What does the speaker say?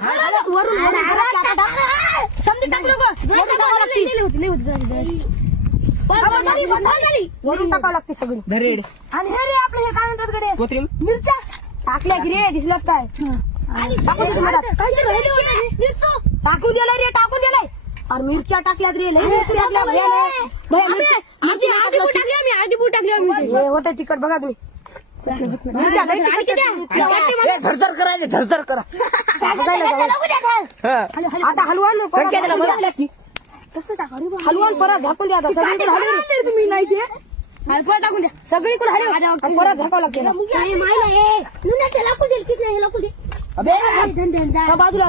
वरून समजी टाकलो का वरून टाकावं लागते सगळी धरेड आणि हे रे आपलं हे काय म्हणतात कडे कोथिंबीर मिरच्या टाकल्या की रे दिसलं काय टाकून दिलाय रे टाकून दिलाय अरे मिरच्या टाकल्यात रे लय मिरच्या टाकल्या होत तिकट बघा तुम्ही झरझर करायचे झरझर करा आता हलवान कसं टाका हलवान परत झाकून द्या आता सगळीकडे हलवे तुम्ही नाही ते टाकून द्या सगळीकडे हलवे परत झाकावं लागते बाजूला